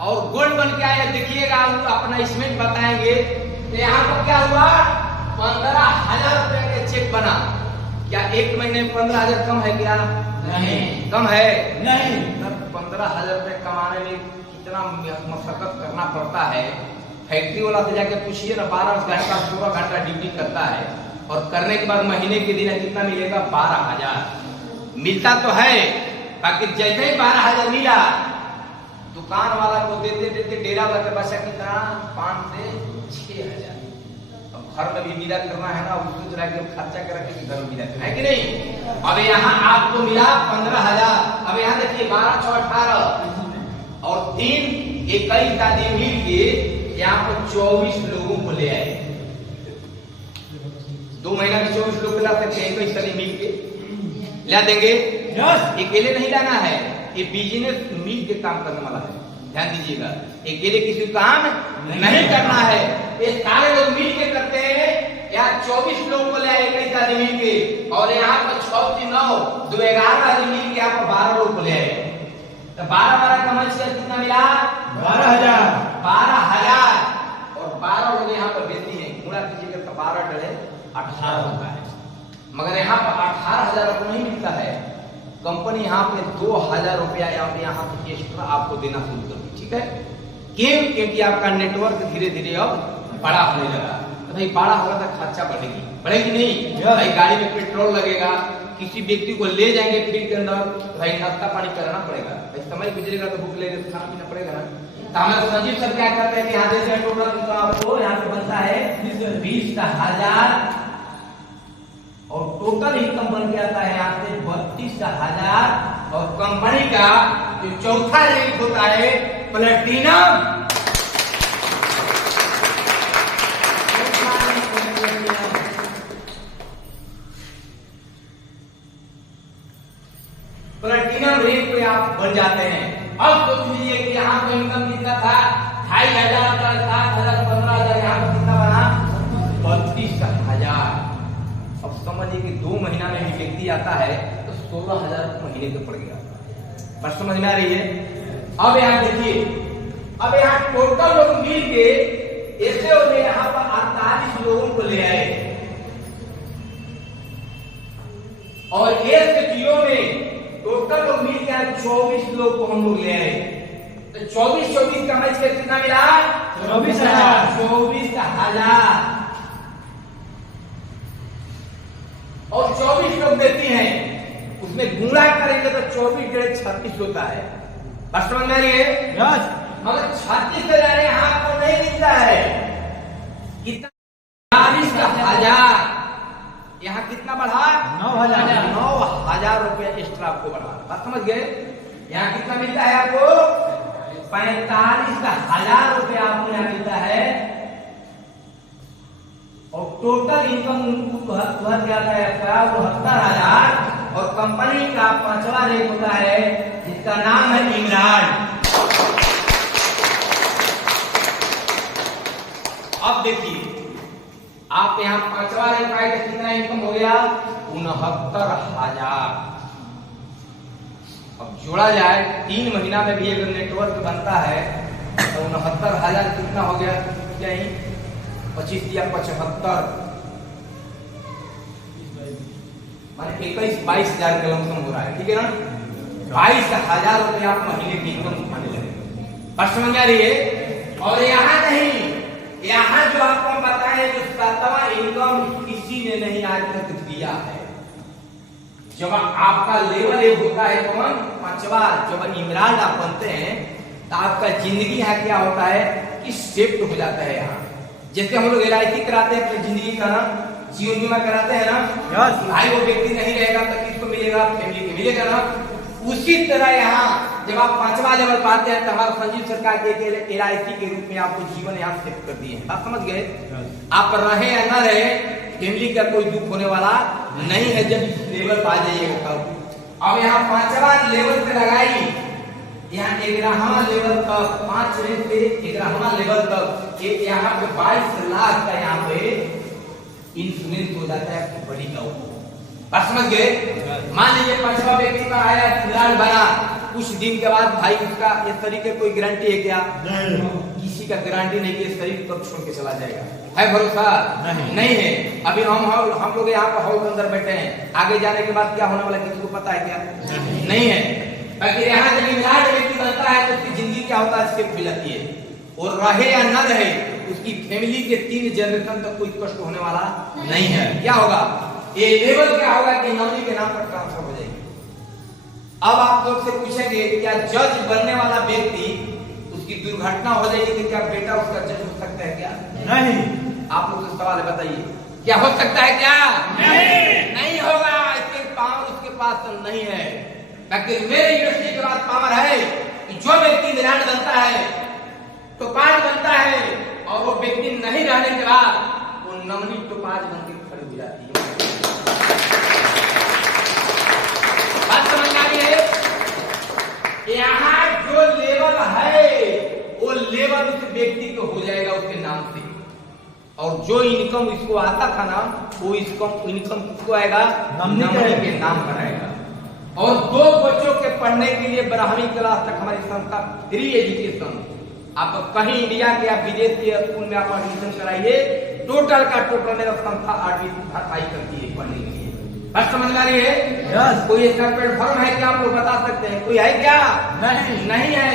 और गोल्ड बन के आया। देखिएगा, अपना इसमें बताएंगे। तो यहाँ पर क्या हुआ? 15000 रुपए का चेक बना। क्या एक महीने में 15000 कम है क्या? नहीं। कम है? नहीं। 15000 रुपए कमाने में कितना मशक्कत करना पड़ता है। फैक्ट्री वाला से जाके पूछिए ना, 12 घंटा 16 घंटा ड्यूटी करता है। और करने के बाद महीने के दिन कितना मिलेगा? 12000 मिलता तो है। बाकी जैसे ही 12000 मिला, दुकान वाला को देते डेरा वाला के पैसा कितना? 5 से 6000। अब घर में भी विदा करना है ना, उसको जरा के खर्चा कर रखे कि घर में विदा करना है कि नहीं। अब यहाँ आपको मिला 15,000। अब यहाँ देखिए 12 6 18 और 3 21 आदमी मिल के यहाँ पर 24 लोगों को ले आए। 2 महीना में 24 लोग ला सकते हैं, 21 आदमी मिल के ला देंगे। अकेले नहीं लाना है, ये बिजनेस मिल के काम करने वाला है, ध्यान दीजिएगा। अकेले किसी काम नहीं करना है, ये सारे लोग मिल के करते हैं। यहाँ 24 लोग को ले आए 21 आदमी मिल के, और यहाँ पर 6 3 9 2 11 आदमी मिल के यहाँ पर 12 लोग को ले आए। तो 12 का मछली कितना मिला? 12,000। 12,000 और 12 लोग यहाँ पर बेचती हैं, गुणा कीजिएगा तो 12 डले 18 होता है। मगर यहाँ पर 18,000 आपको नहीं मिलता है, कंपनी यहाँ पे 2,000 रुपया यहाँ पे एक्स्ट्रा आपको देना शुरू कर दी। ठीक है, क्यों? क्योंकि आपका नेटवर्क धीरे धीरे अब बड़ा होने लगा। तो भाई बड़ा होगा तो खर्चा बढ़ेगी, बढ़ेगी नहीं भाई? गाड़ी में पेट्रोल लगेगा, किसी व्यक्ति को ले जाएंगे फील्ड के अंदर तो भाई नाश्ता पानी कराना पड़ेगा, भाई समय गुजरेगा तो भूख लगेगा तो खाना पीना पड़ेगा ना। तो हमारे संजीव सर क्या करते हैं कि यहाँ जैसे टोटल आपको यहाँ पे बनता है 20,000 और टोटल इनकम बन के आता है यहाँ से 32,000। और कंपनी का जो चौथा रैंक होता है प्लेटिनम, प्लेटिनम रैंक पे आप बन जाते हैं। अब सोच लीजिए कि यहाँ पे इनकम कितना था? 2,500 का, 7,000, 15,000, यहाँ पे कितना बना? 32,000। अब समझिए कि 2 महीना में भी व्यक्ति आता है तो 16,000 महीने के पड़ गया। पर समझ में आ रही है? अब यहाँ देखिए, अब यहाँ टोटल लोग मिल के ऐसे हो गए, यहाँ पर 48 लोगों को ले आए और एक जियो में टोटल लोग मिल के 24 लोग को हम लोग ले आए। तो 24 का मैच कितना मिला? 24,000। 24,000 और 24 लोग देती हैं, उसमें गुणा करेंगे तो 24 × 36 होता है। बात समझ में आ रही है? मगर 36,000 यहाँ आपको नहीं मिलता है। कितना? 40,000। यहाँ कितना बढ़ा? 9,000। 9,000 रुपया एक्स्ट्रा आपको बढ़ा। बात समझ गए? यहाँ कितना मिलता है आपको? 45,000 रुपया आपको यहाँ मिलता है। और टोटल इनकम उनको 72,000 और कंपनी का 5वां रैंक होता है जिसका नाम है इमरान। अब देखिए, आप यहाँ 5वां रैंक आए तो कितना इनकम हो गया? 69,000। अब जोड़ा जाए 3 महीना में भी अगर नेटवर्क बनता है तो 69,000 कितना हो गया? क्या ही 25 या 75 माने 21-22,000 का लमसम हो रहा है। ठीक है ना? 22,000 रुपये आप महीने की इनकम उठाने लगे। बात समझ में आ रही है? और यहाँ नहीं, यहाँ जो आपको बताए जो 7वां इनकम किसी ने नहीं आज तक दिया है। जब आपका लेवल एक होता है कौन? 5वां, जब इमरान आप बनते हैं तो आपका जिंदगी यहाँ क्या होता है कि सेट हो जाता है। यहाँ जैसे हम लोग LIC कराते हैं अपनी जिंदगी का ना, जीवन बीमा कराते हैं ना, भाई वो व्यक्ति नहीं रहेगा तो किसको मिलेगा? फैमिली को मिलेगा ना। उसी तरह यहाँ जब आप 5वां लेवल पाते हैं तो हमारा संजीव सरकार के LIC के रूप में आपको जीवन यहाँ सेट कर दिए हैं। आप समझ गए? आप रहे या ना रहे, फैमिली का कोई दुख होने वाला नहीं है जब इस लेवल पा जाइएगा तब। अब यहाँ 5वां लेवल पे लगाई, यहाँ 11वां लेवल तक, 5 से 11वां लेवल तक यहाँ पे 22 लाख का यहाँ पे इंश्योरेंस हो जाता है आपकी बड़ी का। बात समझ गए? मान लीजिए 5वां व्यक्ति का आया, इमरान बना, कुछ दिन के बाद भाई उसका इस तरीके कोई गारंटी है क्या? किसी का गारंटी नहीं कि इस तरीके कब छोड़ के चला जाएगा, है भरोसा? नहीं है। अभी हम लोग यहाँ पर हॉल के अंदर बैठे हैं, आगे जाने के बाद क्या होने वाला किसी को पता है क्या? नहीं है। बाकी यहाँ जब इमरान व्यक्ति बनता है तो उसकी जिंदगी क्या होता है? सेट हो जाती है, और रहे या न रहे उसकी फैमिली के 3 जनरेशन तक कोई कष्ट होने वाला नहीं है। क्या होगा? ये लेवल क्या होगा कि नौकरी के नाम पर ट्रांसफर हो जाएगी। अब आप लोग से पूछेंगे क्या जज बनने वाला व्यक्ति उसकी दुर्घटना हो जाएगी तो क्या बेटा उसका जज हो सकता है क्या? नहीं। आप लोग से सवाल है, बताइए क्या हो सकता है? क्या नहीं होगा। इसके पावर उसके पास तो नहीं है। ताकि मेरे यूनिवर्सिटी के पास पावर है कि जो व्यक्ति मिलान बनता है टोपाज बनता है और वो व्यक्ति नहीं रहने के बाद वो नमनी टोपाज बन के खड़ी हो जाती है। बात समझ में आ रही है? यहाँ जो लेवल है वो लेवल उस व्यक्ति को हो जाएगा उसके नाम से, और जो इनकम इसको आता था ना वो इनकम किसको आएगा? नमनी के नाम पर आएगा। और 2 बच्चों के पढ़ने के लिए 12वीं क्लास तक हमारी संस्था फ्री एजुकेशन, आप कहीं इंडिया के या विदेश के स्कूल में आप एडमिशन कराइए, टोटल का टोटल मेरा संस्था एडमिशन भरपाई करती है पढ़ने के लिए। बात समझ में आ रही है? यस। कोई ऐसा प्लेटफॉर्म है क्या? आप लोग बता सकते हैं? कोई है क्या? नहीं है।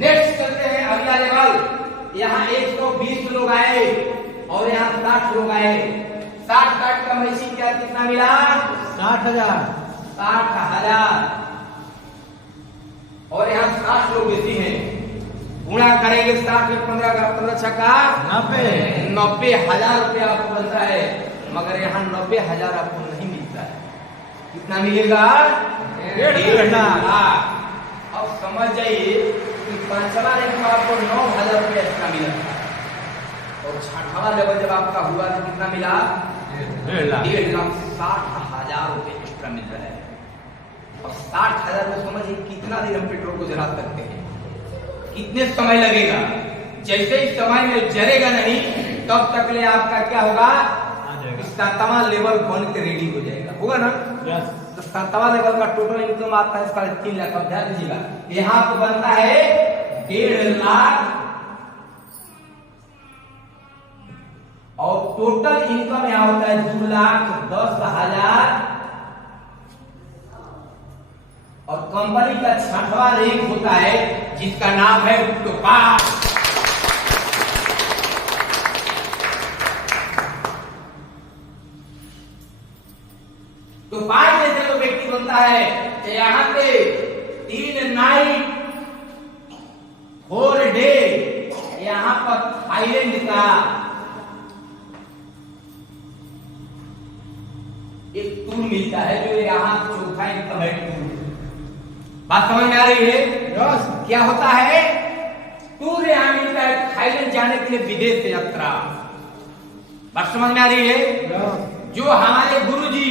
नेक्स्ट करते हैं अगला लेवल। यहाँ 120 लोग आए और यहाँ 60 लोग आए। 60 का मशीन क्या कितना मिला? 60,000। 60,000। और यहाँ 60 लोग बेसी हैं। गुणा करेंगे 60 में 15 छक्का 90,000 रुपया आपको बनता है। मगर यहाँ 90,000 आपको नहीं मिलता है। कितना मिलेगा? 1.5 लाख। अब समझ जाइए कि 5वां लेवल में आपको 9,000 रुपया एक्स्ट्रा मिला और 6वां लेवल जब आपका हुआ तो कितना मिला? 1.5 लाख। 60,000 रुपये एक्स्ट्रा मिल रहा है। और 60,000 को समझिए कितना दिन हम पेट्रोल को जला सकते हैं, कितने समय लगेगा। जैसे ही समय में जरेगा नहीं तब तक ले आपका क्या होगा? 7वां लेवल बन के रेडी हो जाएगा। होगा ना? तो 7वां लेवल का टोटल इनकम आता है 3.5 लाख। अब ध्यान दीजिएगा, यहाँ तो बनता है 1.5 लाख और टोटल इनकम यहाँ होता है 2,10,000 और कंपनी का 6वां रैंक होता है जिसका नाम है टोपाज। टोपाज में से जो व्यक्ति बनता है तो यहाँ पे 3 नाइट 4 डे यहाँ पर थाईलैंड का एक टूर मिलता है जो यहाँ चौथा इनकम है टूर। बात समझ में आ रही है? क्या होता है? टूर यहाँ मिलता है थाईलैंड जाने के लिए विदेश से यात्रा। बात समझ में आ रही है? जो हमारे गुरुजी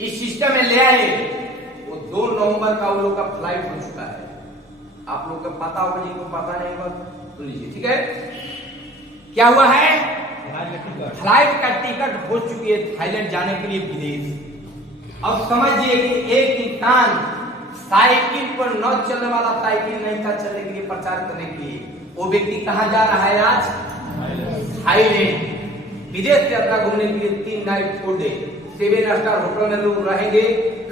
इस सिस्टम में ले आए वो 2 नवंबर का वो लोग का फ्लाइट हो चुका है। आप लोग को पता होगा, जिनको पता नहीं होगा सुन लीजिए, ठीक है? क्या हुआ है? फ्लाइट का टिकट हो चुकी है थाईलैंड जाने के लिए विदेश। अब समझिए कि एक इंसान साइकिल पर न चलने वाला, साइकिल नहीं था चलने के लिए, प्रचार करने के लिए, वो व्यक्ति कहां जा रहा है आज? थाईलैंड। विदेश यात्रा घूमने के लिए 3 नाइट 4 डे 7 स्टार होटल में लोग रहेंगे,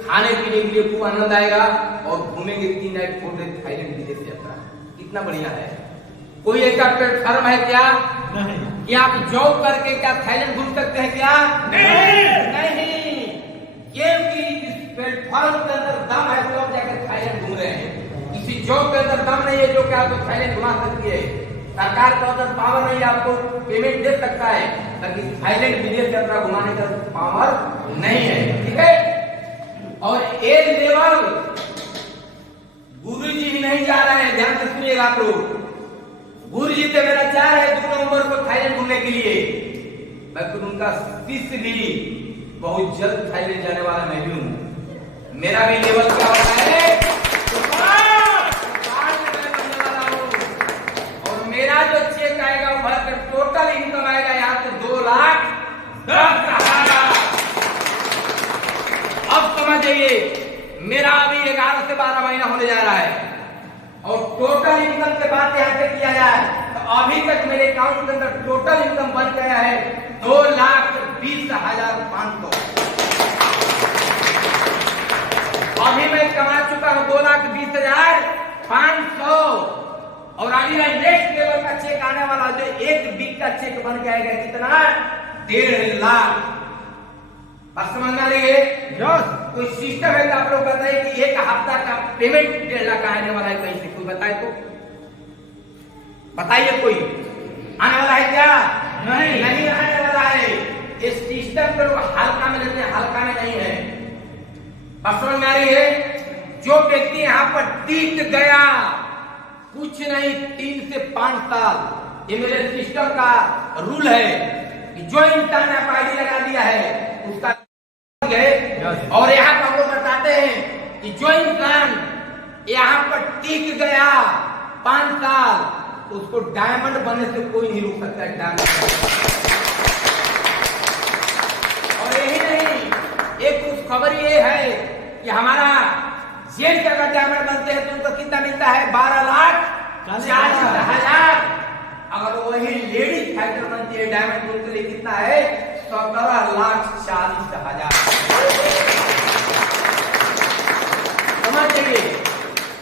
खाने पीने के लिए खूब आनंद आएगा और घूमेंगे 3 नाइट 4 डे थाईलैंड विदेश यात्रा। कितना बढ़िया है। कोई ऐसा प्लेटफॉर्म है क्या? नहीं। कि आप जॉब करके क्या थाईलैंड घूम सकते हैं क्या? नहीं। क्योंकि इस प्लेटफॉर्म के अंदर दम है तो आप जाकर थाईलैंड घूम रहे हैं। किसी जॉब के अंदर दम नहीं है जो कि आपको थाईलैंड घुमा सकती है। सरकार का अंदर पावर नहीं, आपको पेमेंट दे सकता है, लेकिन थाईलैंड विदेश यात्रा घुमाने का पावर नहीं है। ठीक है? और एक लेवल गुरु जी ही नहीं जा रहे हैं, ध्यान से सुनिएगा आप लोग। गुरु जी से मेरा चाह है 2 नवंबर को थाईलैंड घूमने के लिए, लेकिन उनका शिष्य भी बहुत जल्द थाईलैंड जाने वाला मैं भी हूँ। मेरा भी लेवल क्या होता है? और मेरा जो चेक आएगा वो भर कर टोटल इनकम आएगा यहाँ से 2,10,000। अब समझ जाइए, मेरा अभी 11 से 12 महीना होने जा रहा है और टोटल इनकम के बात यहाँ से किया जाए तो अभी तक मेरे अकाउंट के अंदर टोटल इनकम बन गया है 2,20,500। अभी मैं कमा चुका हूँ 2,20,500 और अभी नेक्स्ट लेवल का चेक आने वाला जो 1 वीक का चेक बन जाएगा कितना? 1.5 लाख। बात समझ में आ रही है? कोई सिस्टम है तो आप लोग बताइए कि 1 हफ्ता का पेमेंट 1.5 लाख आने वाला है कहीं से? कोई बताए तो बताइए, कोई आने वाला है क्या? नहीं। नहीं रहने वाला है। इस सिस्टम को लोग हल्का में लेते हैं, हल्का में नहीं है। बात समझ में आ रही है? जो व्यक्ति यहाँ पर टिक गया, कुछ नहीं 3 से 5 साल, ये मेरे सिस्टम का रूल है कि जो इंसान ने आईडी लगा दिया है उसका और यहाँ पर हम लोग बताते हैं कि जो इंसान यहाँ पर टिक गया 5 साल, उसको डायमंड बनने से कोई नहीं रोक सकता है। डायमंड और यही नहीं, एक खुशखबरी ये है कि हमारा जेल का अगर डायमंड बनते हैं तो उनको कितना मिलता है? 12,40,000। अगर वही लेडीज फाइटर बनती है डायमंड तो उनके लिए कितना है? 17,40,000। समझिए,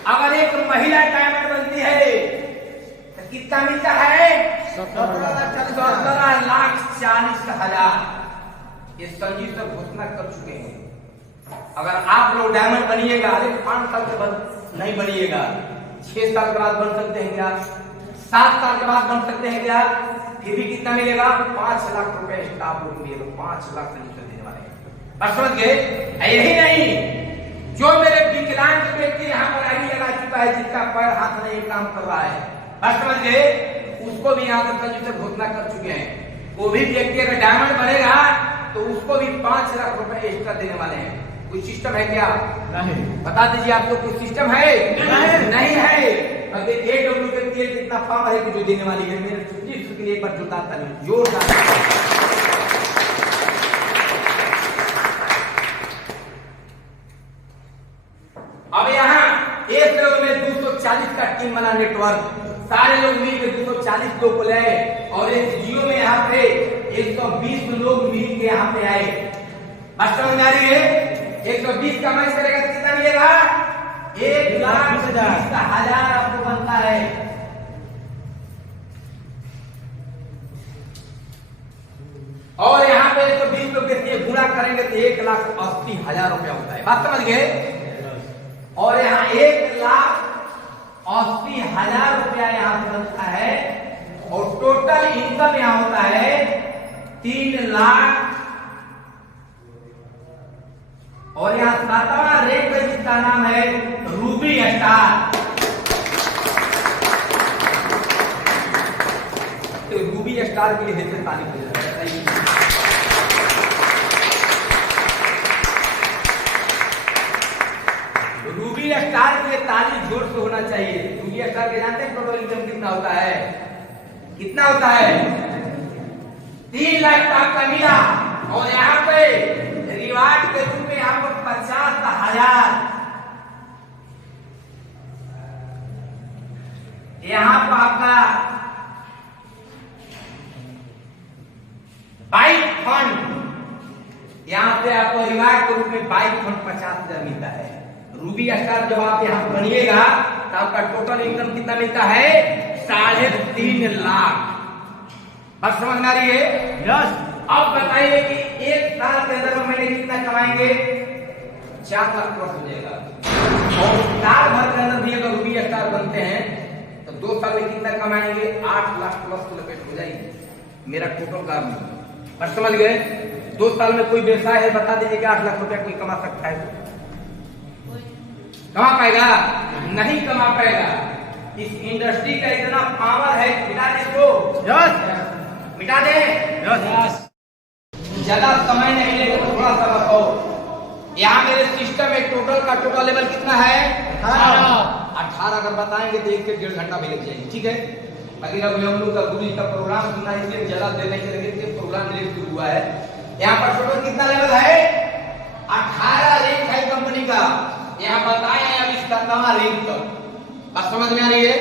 अगर एक महिला डायमंड बनती है तो कितना मिलता है? 17,40,000। ये संजीव सर घोषणा कर चुके हैं। अगर आप लोग डायमंड बनिएगा, 5 साल के बाद नहीं बनिएगा, 6 साल के बाद बन सकते हैं क्या? 7 साल के बाद बन सकते हैं क्या? फिर भी कितना मिलेगा? 5 लाख रुपए स्टाफ लोग मिलेगा। 5 लाख संजीव देने वाले हैं। समझ गए? यही नहीं, जो मेरे विकलांग व्यक्ति यहाँ पर आईडी लगा चुका है, जिसका पैर हाथ नहीं काम कर रहा है, समझ गए, उसको भी यहाँ पर संजीव सर घोषणा कर चुके हैं। वो भी व्यक्ति अगर डायमंड बनेगा तो उसको भी 5 लाख रुपए एक्स्ट्रा देने वाले हैं। कोई सिस्टम है क्या? नहीं। बता दीजिए आप लोग, कोई सिस्टम है? नहीं है। अगर AW के लिए कितना पावर है कि जो देने वाली है। मेरे छुट्टी के लिए एक बार जोरदार ताली, जोरदार। अब यहाँ एक लोग में 240 का टीम बना नेटवर्क, सारे लोग मिलकर 240 लोग को ले, और एक जियो में यहाँ पे 120 लोग मिल के यहाँ पे आए। बात समझ में आ रही है? 120 का मैच करेगा तो कितना मिलेगा? 1,20,000 आपको बनता है। और यहाँ पे 120 लोग के गुणा करेंगे तो 1,80,000 रुपया होता है। बात समझ गए? और यहाँ 1,80,000 रुपया यहाँ पे बनता है, और टोटल इनकम यहाँ होता है 3 लाख। और यहाँ 7वां रैंक पे जिसका नाम है रूबी स्टार। तो रूबी स्टार के लिए हेल्थ ताली हो जाता है। रूबी स्टार के लिए ताली जोर से होना चाहिए। रूबी स्टार के जानते हैं टोटल इनकम कितना होता है? कितना होता है? 3 लाख का मिला, और यहाँ पे रिवार्ड के रूप में यहाँ पर 50,000। यहाँ पर आपका बाइक फंड, यहाँ पे आपको रिवार्ड के रूप में बाइक फंड 50,000 मिलता है। रूबी स्टार जब आप यहाँ बनिएगा तो आपका टोटल इनकम कितना मिलता है? 3.5 लाख। बात समझ में आ रही है? यस। अब बताइए कि 1 साल के अंदर में महीने कितना कमाएंगे? 4 लाख प्लस हो जाएगा। और साल भर के अंदर भी अगर रूबी स्टार बनते हैं तो 2 साल में कितना कमाएंगे? 8 लाख प्लस लपेट हो जाएगी मेरा टोटल काम। और समझ गए? 2 साल में कोई व्यवसाय है, बता दीजिए कि 8 लाख रुपया कोई कमा सकता है? कमा पाएगा? नहीं कमा पाएगा। इस इंडस्ट्री का इतना पावर है, मिटा दे इसको। यस। मिटा दे। यस। ज्यादा समय नहीं लेगा तो थोड़ा सा बताओ। यहाँ मेरे सिस्टम में टोटल लेवल कितना है? 18 अगर बताएंगे तो 1 से 1.5 घंटा भी लग जाएगी। ठीक है, बाकी अभी हम लोग का गुरु जी का प्रोग्राम सुना, इसलिए ज्यादा देर नहीं चलेंगे। प्रोग्राम लेट शुरू हुआ है। यहाँ पर टोटल कितना लेवल है? 18 रैंक है कंपनी का। यहाँ बताया अब इसका 7वां रैंक तक। बात समझ में आ रही है?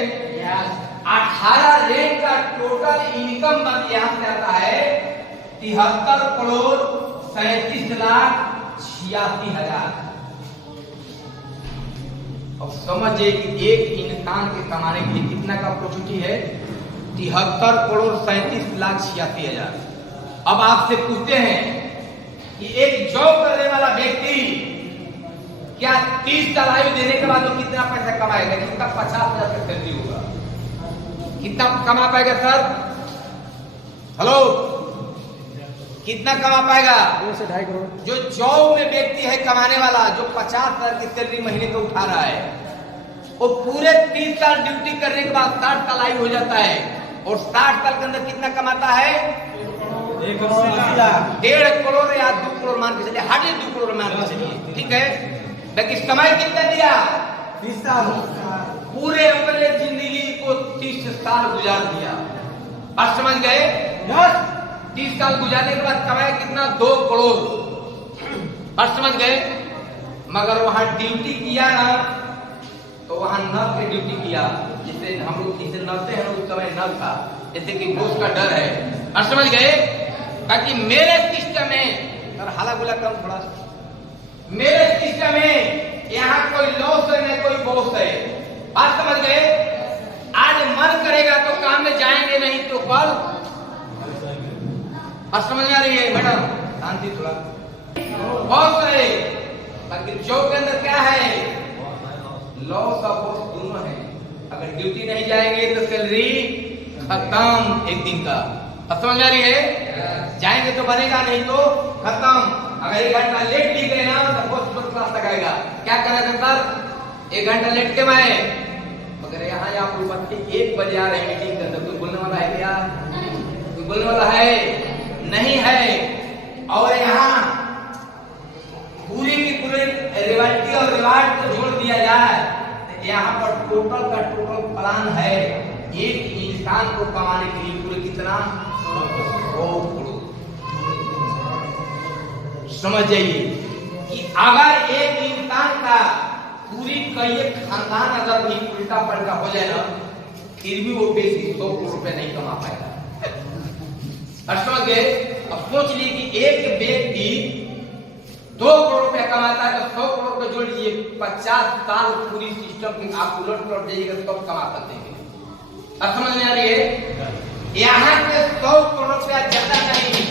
18 रैंक का टोटल इनकम यहाँ से आता है 73,37,86,86,000। अब समझिए कि एक इंसान के कमाने के लिए कितना का अपॉर्चुनिटी है? 73,37,86,000। अब आपसे पूछते हैं कि एक जॉब करने वाला व्यक्ति क्या 30 साल आयु देने के बाद वो कितना पैसा कमाएगा? कितना? 50,000 का सैलरी होगा। कितना कमा पाएगा सर? हेलो, कितना कमा पाएगा? 2 से 2.5 करोड़। जो जॉब में व्यक्ति है कमाने वाला, जो 50,000 की सैलरी महीने को उठा रहा है, वो पूरे 30 साल ड्यूटी करने के बाद 60 साल आयु हो जाता है, और 60 साल के अंदर कितना कमाता है? 1 करोड़ 80 लाख। 1.5 करोड़ या 2 करोड़ मान के चलिए, हार्डली 2 करोड़ मान के चलिए, ठीक है। लेकिन कमाई कितना दिया? 30 साल। पूरे अपने जिंदगी को 30 साल गुजार दिया। बात समझ गए? 30 साल गुजारने के बाद कमाया कितना? 2 करोड़। बात समझ गए? मगर वहां ड्यूटी किया ना, तो वहां नल की ड्यूटी किया, जिसे हम लोग जिसे नलते हैं उस समय नल था, जैसे कि घूस का डर है। बात समझ गए? ताकि मेरे सिस्टम में, और हाला गुला कम थोड़ा, मेरे सिस्टम में यहाँ कोई लॉस है न कोई बॉस है। बात समझ गए? आज मन करेगा तो काम में जाएंगे, नहीं तो कल। बात समझ में आ रही है मैडम? शांति थोड़ा। बॉस है, बाकी जॉब के अंदर क्या है? लॉस और बॉस दोनों है। अगर ड्यूटी नहीं जाएंगे तो सैलरी खत्म एक दिन का। बात समझ में आ रही है? जाएंगे तो बनेगा, नहीं तो खत्म। अगर 1 घंटा लेट भी गए ना तो बॉस तुरंत क्लास लगाएगा। क्या करेगा सर? 1 घंटा लेट के आए, मगर यहाँ आप लोग 1 बजे आ रहे हैं मीटिंग के अंदर, कोई बोलने वाला है क्या? कोई बोलने वाला है? नहीं है। और यहाँ पूरी की पूरी रिवायती और रिवाज को जोड़ दिया जाए, यहाँ पर टोटल का टोटल प्लान है एक इंसान को कमाने के लिए पूरे कितना? 100 करोड़। समझ जाइए कि अगर एक इंसान का पूरी का एक खानदान अगर भी उल्टा पलटा हो जाए ना, फिर भी वो बेसिक 100 करोड़ रुपए नहीं कमा पाएगा। समझ गए? अब सोच लीजिए कि एक व्यक्ति 2 करोड़ रुपया कमाता है, तो 100 करोड़ रुपए जोड़ लीजिए, 50 साल पूरी सिस्टम की आप उलट पलट जाइएगा तो कमा सकते हैं। अब समझ में आ रही है? यहाँ के 100 करोड़ रुपया ज्यादा नहीं,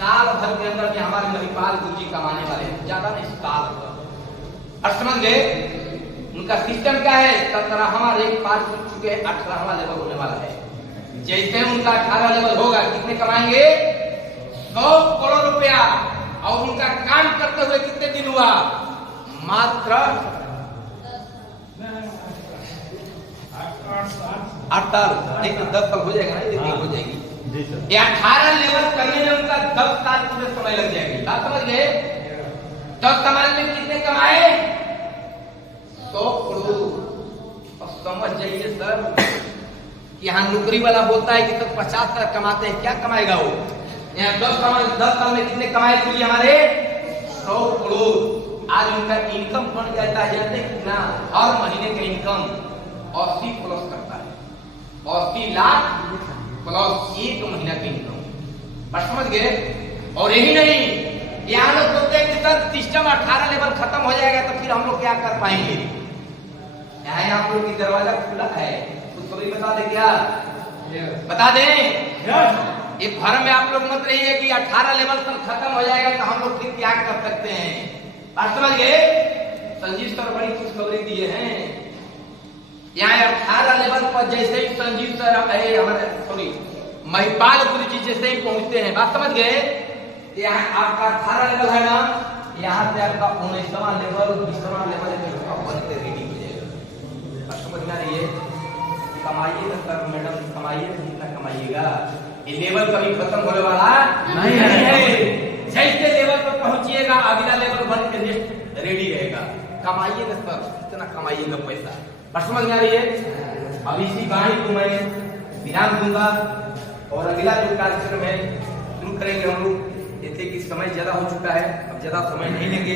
साल भर के अंदर में हमारे महिपाल गुरु जी कमाने वाले हैं, ज्यादा नहीं, साल भर। और समझ गए? उनका सिस्टम क्या है? 17वां एक पास हो चुके हैं, 18वां लेवल होने वाला है। जैसे उनका 18 लेवल होगा, कितने कमाएंगे? 100 करोड़ रुपया। और उनका काम करते हुए कितने दिन हुआ? मात्र 8 साल, नहीं तो 10 साल हो जाएगा ना, ये हो जाएगी। 18 लेवल करने में उनका 10 साल पूरे समय लग जाएगी। बात समझ गए? 10 साल में कितने कमाए? 100 करोड़। और समझ जाइए सर, यहाँ नौकरी वाला बोलता है कि तो 50 साल कमाते हैं, क्या कमाएगा वो? यहाँ 10 साल में कितने कमाए बोलिए हमारे? 100 करोड़। आज उनका इनकम बन जाता है, जानते हैं कितना? हर महीने का इनकम 80 प्लस करता है, 80 लाख प्लस 1 महीना का इनकम। पर समझ गए? और यही नहीं, यहाँ लोग बोलते हैं कि सर सिस्टम 18 लेवल खत्म हो जाएगा तो फिर हम लोग क्या कर पाएंगे? यहाँ आप लोग की दरवाजा खुला है, कुछ कभी बता दे क्या? बता दें? ये भर में आप लोग मत रहिए कि 18 लेवल तक खत्म हो जाएगा तो हम लोग फिर क्या कर सकते हैं। बात समझ गए? संजीव सर बड़ी खुशखबरी दिए हैं। यहाँ 18 लेवल पर जैसे ही संजीव सर हमारे महिपाल गुरु जी जैसे ही पहुंचते हैं, बात समझ गए? यहाँ आपका 18 लेवल है ना, यहाँ से आपका 19वां लेवल 20वां लेवल बनते रेडी हो जाएगा। समझ में आ रही है? कमाइए सर मैडम, कमाइए, कितना कमाइएगा? ये लेवल कभी खत्म होने वाला नहीं है। जैसे लेवल पर पहुंचिएगा अगला लेवल बन के नेक्स्ट रेडी रहेगा। कमाइएगा सर, कितना कमाइएगा पैसा। पर समझ में आ रही है? अब इसी वाणी को मैं विराम दूंगा और अगला जो कार्यक्रम है शुरू करेंगे हम लोग। जैसे कि समय ज्यादा हो चुका है, अब ज्यादा समय नहीं लेंगे।